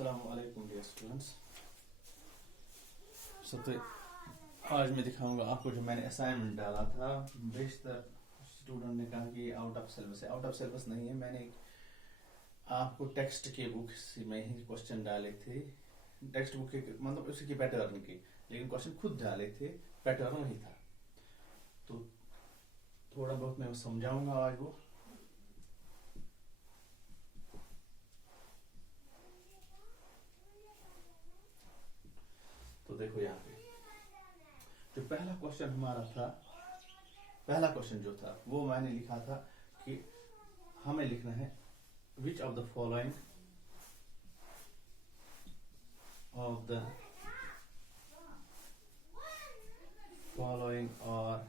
अस्सलामुअलैकुम dear students. तो आज मैं दिखाऊंगा आपको जो मैंने असाइनमेंट डाला था। बेशतर स्टूडेंट ने कहा कि आउट ऑफ सिलेबस है। आउट ऑफ सिलेबस नहीं है, मैंने आपको टेक्स्ट के बुक में ही क्वेश्चन डाले थे। टेक्स्ट बुक के मतलब उसी के पैटर्न के, लेकिन क्वेश्चन खुद डाले थे, पैटर्न वही था। तो थोड़ा बहुत मैं समझाऊंगा आज वो। तो देखो यहाँ पे जो पहला क्वेश्चन हमारा था, पहला क्वेश्चन जो था वो मैंने लिखा था कि हमें लिखना है विच ऑफ द फॉलोइंग और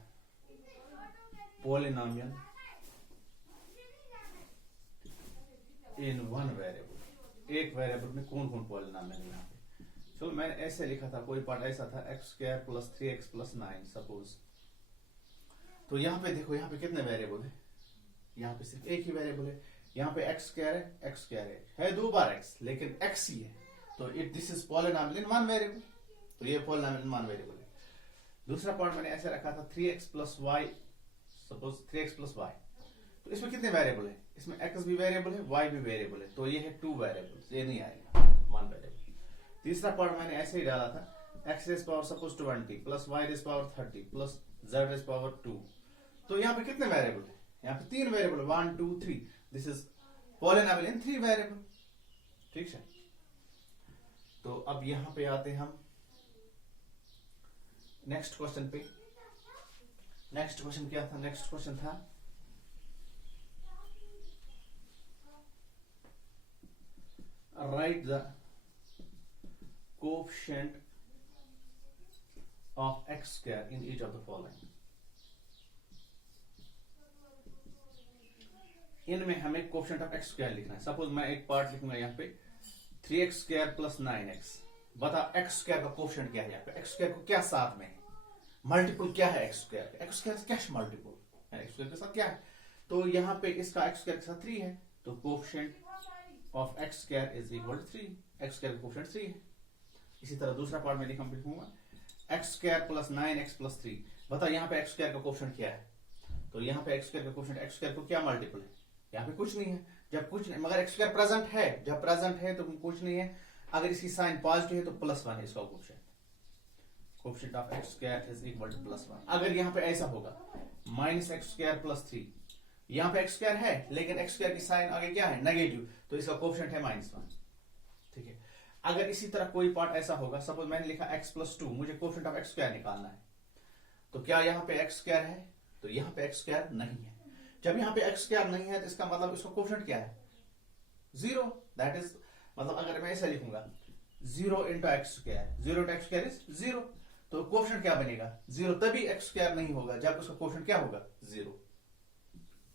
polynomial इन वन वेरिएबल। एक वेरिएबल में कौन कौन पॉलिनॉमियल है यहाँ पे। चलो मैंने ऐसे लिखा था, कोई पार्ट ऐसा था x² + 3x + 9 सपोज। तो यहाँ पे देखो, यहाँ पे कितने वेरिएबल है, यहाँ पे सिर्फ एक ही वेरिएबल है। यहाँ पे x² है दो बार x, लेकिन x ही है, तो this is polynomial in one variable. तो ये पॉलिनॉमियल इन वन वेरिएबल है। दूसरा पार्ट मैंने ऐसे रखा था 3x + y, suppose 3x + y। तो इसमें कितने वेरिएबल है, इसमें x भी वेरिएबल है, y भी वेरिएबल है, तो ये है टू वेरिएबल, ये नहीं आएगा वन वेरिएबल। तीसरा पार्ट मैंने ऐसे ही डाला था x² सपोज 20 + y² 30 + z² 2। तो यहाँ पे कितने वेरिएबल है, यहाँ पे तीन variable 1 2 3। This is polynomial in three variable. ठीक है, तो अब यहाँ पे आते हम नेक्स्ट क्वेश्चन पे। नेक्स्ट क्वेश्चन क्या था, नेक्स्ट क्वेश्चन था right the coefficient of x² in each of the following. इनमें हमें कोएफिशिएंट ऑफ x² लिखना है। सपोज मैं एक पार्ट लिखूंगा यहाँ पे 3x² + 9x। बता x² का कोएफिशिएंट क्या है, यहाँ पे x² को क्या साथ में है, मल्टीपल क्या है x² का, x² क्या मल्टीपल है, x² के साथ क्या है। तो यहाँ पे इसका x² के साथ 3 है, तो कोएफिशिएंट ऑफ x² = 3। x² का कोएफिशिएंट 3 है। इसी तरह दूसरा पार्ट में लिखूंगा x² + 9x + 3। बता यहाँ पे x² का कोएफिशिएंट क्या है। तो यहाँ पे x² का कोएफिशिएंट, x² को क्या मल्टीपल है, यहाँ पे कुछ नहीं है। जब कुछ नहीं, मगर x² प्रेजेंट है, जब प्रेजेंट है तो कुछ नहीं है। अगर इसकी साइन पॉजिटिव है तो +1 है इसका कोएफिशिएंट। Coefficient of x² = +1। अगर यहाँ पे ऐसा होगा -x² + 3, यहाँ पे x² है, लेकिन x² की साइन आगे क्या है, नेगेटिव, तो इसका कोएफिशिएंट है -1। ठीक है। अगर इसी तरह कोई पार्ट ऐसा होगा, सपोज मैंने लिखा x + 2, मुझे कोएफिशिएंट ऑफ x² निकालना है, तो क्या यहाँ पे x² है, तो यहाँ पे x² नहीं है। जब यहाँ पे x² नहीं है तो इसका मतलब इसका कोएफिशिएंट क्या है, 0। दैट इज मतलब अगर मैं ऐसा लिखूंगा 0 × x², 0 × x² इज 0, तो कोएफिशिएंट क्या बनेगा, 0। तभी x² नहीं होगा जब उसका कोएफिशिएंट क्या होगा, 0।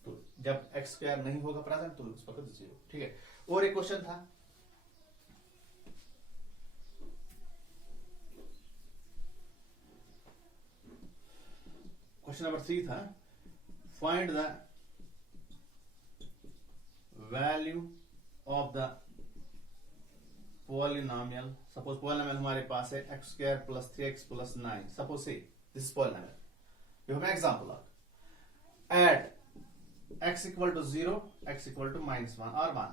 तो जब x² नहीं होगा प्रेजेंट तो उस वक्त 0। ठीक है। और एक क्वेश्चन था क्वेश्चन नंबर 3 था find the value of the polynomial. Suppose polynomial हमारे पास है x² + 3x + 9। Suppose say this is polynomial. You have an example of at x = 0, x = -1 और 1।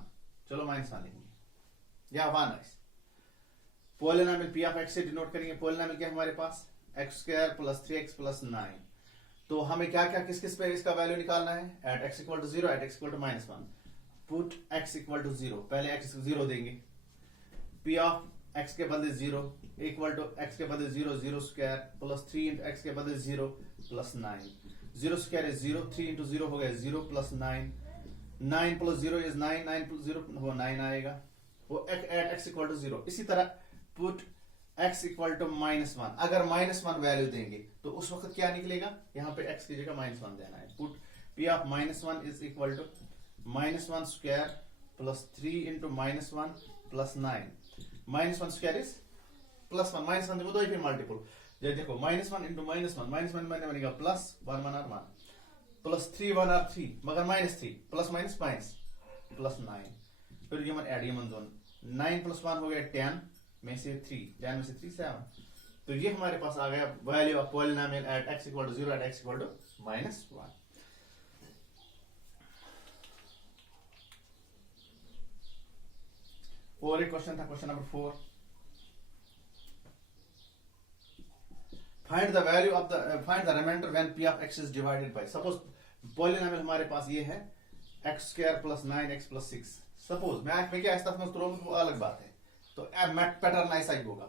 चलो -1 लिखेंगे या 1 x। Polynomial p of x से denote करेंगे। Polynomial क्या हमारे पास, x² + 3x + 9। तो हमें क्या क्या किस किस पे इसका वैल्यू निकालना है, at x = 0, at x = -1। Put x = 0, पहले x 0 देंगे, p ऑफ x के बदले 0 = x के बदले 0, 0² + 3 × x के बदले 0 + 9। 0² इज 0, 3 × 0 हो गया 0 + 9, 9 + 0 इज 9, 9 + 0 वो 9 आएगा, वो एट x = 0। इसी तरह पुट x = -1। अगर -1 वैल्यू देंगे तो उस वक्त क्या निकलेगा, यहाँ पे x की जगह -1 देना है। Put p of -1 is = -1² + 3 × -1 + 9। -1² is +1, -1 देखो दो ही फिर मल्टीपल। देखो -1 × -1 मैंने बनेगा +1 1 और 1 +3 1 और 3, मगर -3 +- -+ +9। फिर ये मन ऐड, ये मन दोनों 9 + 1 हो गया 10 में से 3, 10 में से 3 7। तो ये हमारे पास आ गया value of polynomial at x = 0 at x = -1। और एक क्वेश्चन था, question number 4। Find the value of find the remainder when p of x is divided by. Suppose polynomial हमारे पास ये है x² + 9x + 6। सपोज मैं क्या इस तरफ तो वो अलग बात है, तो पैटर्न ऐसा ही होगा।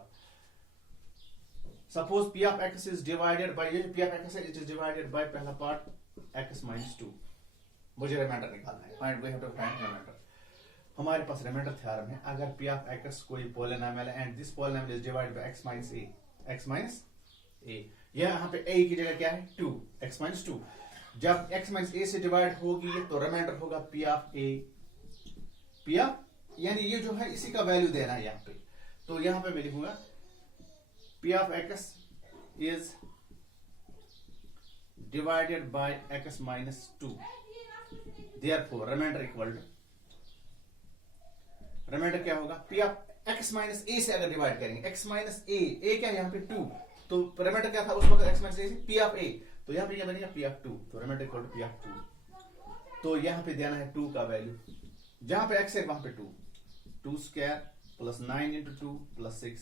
Suppose p of x is divided by, ये p of x है, इट इज डिवाइडेड बाय पहला पार्ट x - 2। मुझे रिमाइंडर निकालना है, find we have to find remainder. हमारे पास रिमाइंडर थ्योरम है, अगर p of x कोई पॉलिनोमियल है and this polynomial is divided bye x - a, यहाँ पे a की जगह क्या है 2, x - 2। जब x - a से डिवाइड होगी तो रिमाइंडर होगा p of a, p of, यानी ये जो है इसी का वैल्यू देना है यहाँ पे। तो यहाँ पे मैं लिखूंगा p of x is divided by x - 2, therefore remainder equal to, remainder क्या होगा p of x - a से अगर डिवाइड करेंगे, x - a क्या है यहाँ पे 2, तो रिमाइंडर क्या था उस वक्त x - a से p of a, तो यहाँ पे क्या बनेगा p of 2, तो remainder equal to p of 2। तो यहाँ पे देना है 2 का वैल्यू, जहां पे x है वहां पे 2, 2² + 9 × 2 + 6,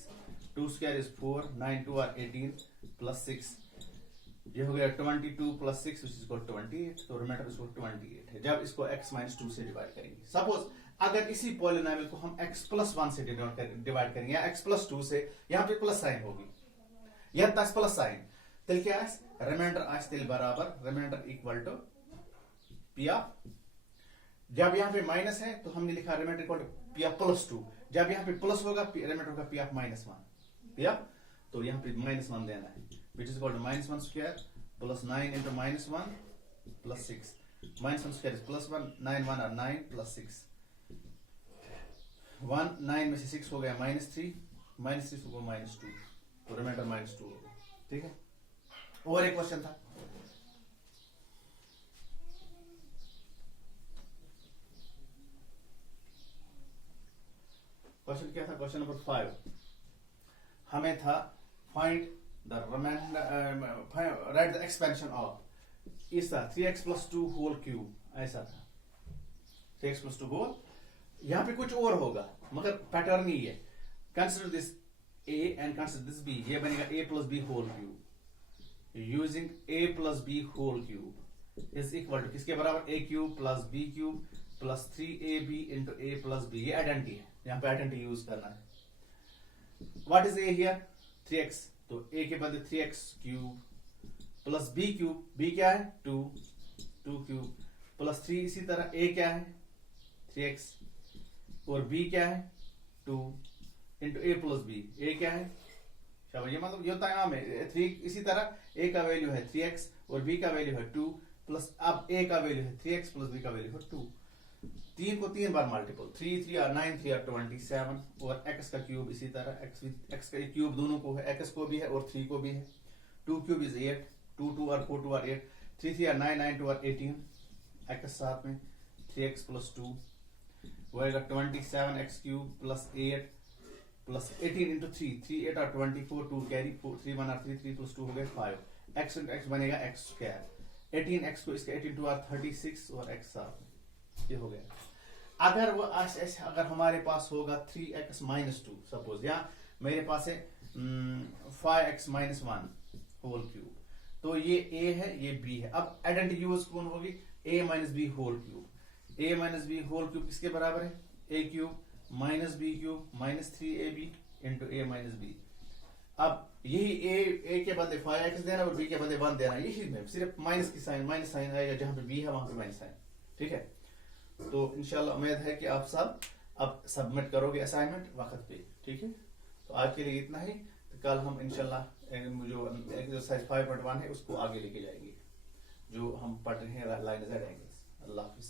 2² is 4, 9 2 are 18 + 6, ये हो गया 22 + 6 which is equal to 28। तो रिमाइंडर इसको 28 है जब इसको x - 2 से डिवाइड करेंगे। सपोज अगर इसी पॉलिनोमियल को हम x + 1 से डिवाइड करेंगे या x + 2 से, यहाँ पे प्लस साइन होगी, यहाँ तक प्लस साइन, तेल क्या है रिमाइंडर आज तेल बराबर remainder equal to p of, जब यहाँ पे माइनस है तो हमने लिखा remainder equal to p of +2, जब यहाँ पे प्लस होगा रिमाइंडर होगा p of -1, p of, तो यहाँ पे -1 देना है which is equal to -1² + 9 × -1 + 6, -1² is +1, 9 1 are 9 + 6, 1 9 में से 6 हो गया -3, -3 को -2, तो रिमाइंडर -2 हो गया। ठीक है, और एक क्वेश्चन था, क्वेश्चन क्या था, क्वेश्चन नंबर 5 हमें था find the remainder, write the expansion of, इसका 3x + 2 होल क्यूब, ऐसा था 3x + 2 होल, यहाँ पे कुछ और होगा मगर पैटर्न ही है। Consider this a and consider this b, ये बनेगा a + b whole cube, using a + b whole cube is equal to किसके बराबर, a³ + b³ + 3ab × a + b, ये आइडेंटिटी है, यहाँ पे आइडेंटिटी यूज करना है। What is a here 3x, तो a के बदले 3x³ + b³ b क्या है 2, 2³ + 3, इसी तरह a क्या है 3x और b क्या है 2 × a + b, a क्या है, ये मतलब ये नाम है 3, इसी तरह a का वैल्यू है 3x और b का वैल्यू है 2, प्लस अब a का वैल्यू है 3x + b का वैल्यू है 2, 3 को 3 बार मल्टीपल, 3 3 are 9 3 are 27 और x का क्यूब इसी तरह, x का क्यूब दोनों को है, x को भी है और 3 को भी है, 2³ is 8, 2 2 are 4 2 are 8, 3 3 are 9 9 2 are 18, x साथ में 3x + 2 होएगा 27x³ + 8 + 18 × 3, 3 8 are 24, 2 कैरी 4 3 1 are 3, 3 + 2 हो गए 5, x × x बनेगा x², 18x को इसके 18 2 are 36 और x साथ में, ये हो गया। अगर वो अगर हमारे पास होगा 3x - 2, सपोज यहाँ मेरे पास है 5x - 1 होल क्यूब, तो ये a है ये b है, अब आइडेंटिटी यूज कौन होगी a - b whole cube, a - b whole cube किसके बराबर है a³ - b³ -3ab × a - b। अब यही a के बदले 5x देना और b के बदले 1 देना, यही में सिर्फ माइनस की साइन माइनस साइन आएगा, जहां पे b है वहां पे माइनस साइन। ठीक है, तो इंशाल्लाह उम्मीद है कि आप सब अब सबमिट करोगे असाइनमेंट वक्त पे। ठीक है, तो आज के लिए इतना ही, तो कल हम इंशाल्लाह जो एक्सरसाइज 5.1 है उसको आगे लेके जाएंगे, जो हम पढ़ रहे हैं लाइन Z एंगल्स। अल्लाह हाफिज।